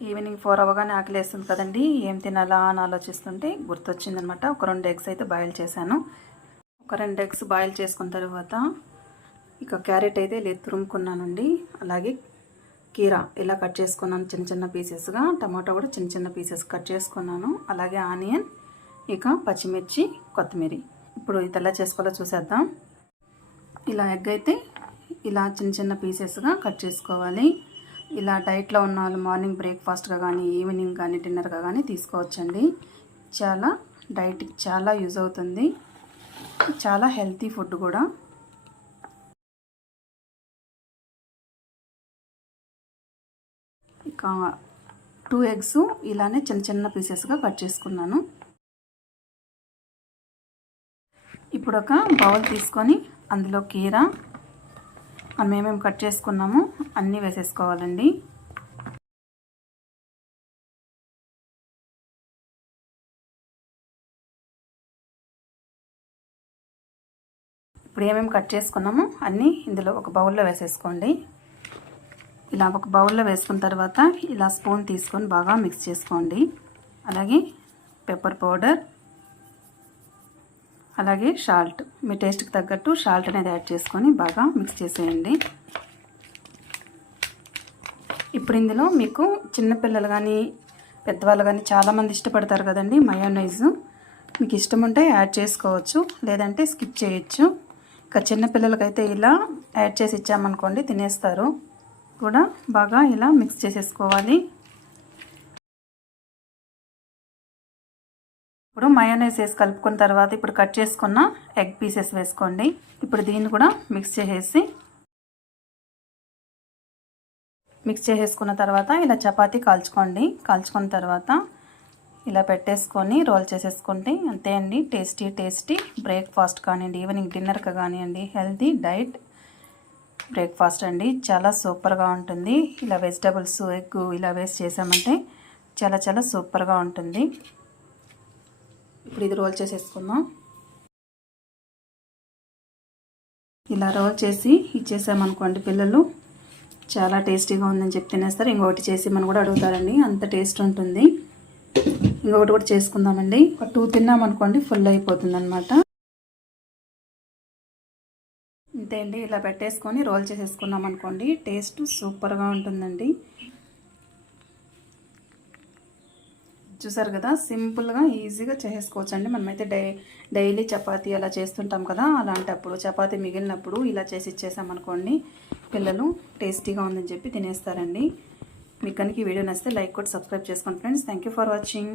Evening four అవ్వగానే ఆకలి వేస్తుంది కదండి. ఏం తినాలా అని ఆలోచిస్తుంటే గుర్తొచ్చిందనమాట. ఒక రెండు ఎగ్స్ అయితే బాయిల్ చేశాను. ఒక రెండు ఎగ్స్ బాయిల్ చేసుకున్న తర్వాత ఇక క్యారెట్ అయితే లేదు తురుముకున్నానండి. అలాగే కీరా ఇలా కట్ చేసుకున్నాను చిన్న చిన్న పీసెస్గా. టమాటో కూడా చిన్న చిన్న పీసెస్ కట్ చేసుకున్నాను. అలాగే ఆనియన్ ఇక పచ్చిమిర్చి కొత్తిమీర. ఇప్పుడు ఇది ఎలా చేసుకోవాలో చూసేద్దాం. ఇలా ఎగ్ అయితే ఇలా చిన్న చిన్న పీసెస్గా కట్ చేసుకోవాలి. ఇలా డైట్లో ఉన్న వాళ్ళు మార్నింగ్ బ్రేక్ఫాస్ట్గా కానీ ఈవినింగ్ కానీ డిన్నర్గా కానీ తీసుకోవచ్చండి. చాలా డైట్కి చాలా యూజ్ అవుతుంది. చాలా హెల్తీ ఫుడ్ కూడా. ఇక టూ ఎగ్స్ ఇలానే చిన్న చిన్న పీసెస్గా కట్ చేసుకున్నాను. ఇప్పుడు ఒక బౌల్ తీసుకొని అందులో కీరా మేమేం కట్ చేసుకున్నాము అన్నీ వేసేసుకోవాలండి. ఇప్పుడు ఏమేమి కట్ చేసుకున్నామో అన్నీ ఇందులో ఒక బౌల్లో వేసేసుకోండి. ఇలా ఒక బౌల్లో వేసుకున్న తర్వాత ఇలా స్పూన్ తీసుకొని బాగా మిక్స్ చేసుకోండి. అలాగే పెప్పర్ పౌడర్ అలాగే షాల్ట్ మీ టేస్ట్కి తగ్గట్టు షాల్ట్ అనేది యాడ్ చేసుకొని బాగా మిక్స్ చేసేయండి. ఇప్పుడు ఇందులో మీకు చిన్నపిల్లలు కానీ పెద్దవాళ్ళు కానీ చాలామంది ఇష్టపడతారు కదండి మయోనైజ్. మీకు ఇష్టం ఉంటే యాడ్ చేసుకోవచ్చు లేదంటే స్కిప్ చేయొచ్చు. ఇంకా చిన్నపిల్లలకైతే ఇలా యాడ్ చేసి ఇచ్చామనుకోండి తినేస్తారు. కూడా బాగా ఇలా మిక్స్ చేసేసుకోవాలి. ఇప్పుడు మయోనైజ్ వేసి కలుపుకున్న తర్వాత ఇప్పుడు కట్ చేసుకున్న ఎగ్ పీసెస్ వేసుకోండి. ఇప్పుడు దీన్ని కూడా మిక్స్ చేసేసి మిక్స్ చేసేసుకున్న తర్వాత ఇలా చపాతీ కాల్చుకోండి. కాల్చుకున్న తర్వాత ఇలా పెట్టేసుకొని రోల్ చేసేసుకుంటే అంతే అండి. టేస్టీ టేస్టీ బ్రేక్ఫాస్ట్ కానివ్వండి ఈవినింగ్ డిన్నర్కి కానివ్వండి హెల్తీ డైట్ బ్రేక్ఫాస్ట్ అండి. చాలా సూపర్గా ఉంటుంది. ఇలా వెజిటబుల్స్ ఎగ్ ఇలా వేస్ట్ చేసామంటే చాలా చాలా సూపర్గా ఉంటుంది. ఇప్పుడు ఇది రోల్ చేసేసుకుందాం. ఇలా రోల్ చేసి ఇచ్చేసామనుకోండి పిల్లలు. చాలా టేస్టీగా ఉందని చెప్పి తినేస్తారు. ఇంకొకటి చేసి మనం కూడా అడుగుతారండి. అంత టేస్ట్ ఉంటుంది. ఇంకొకటి కూడా చేసుకుందామండి. ఒక టూ తిన్నామనుకోండి ఫుల్ అయిపోతుంది అనమాట అంతే అండి. ఇలా పెట్టేసుకొని రోల్ చేసేసుకున్నాం అనుకోండి టేస్ట్ సూపర్గా ఉంటుందండి. చూసారు కదా సింపుల్గా ఈజీగా చేసుకోవచ్చు అండి మనమైతే డై డైలీ చపాతీ అలా చేస్తుంటాం కదా అలాంటప్పుడు చపాతీ మిగిలినప్పుడు ఇలా చేసి ఇచ్చేసామనుకోండి పిల్లలు టేస్టీగా ఉందని చెప్పి తినేస్తారండి. మీకు కనుక ఈ వీడియో నచ్చితే లైక్ కూడా సబ్స్క్రైబ్ చేసుకోండి ఫ్రెండ్స్. Thank for watching.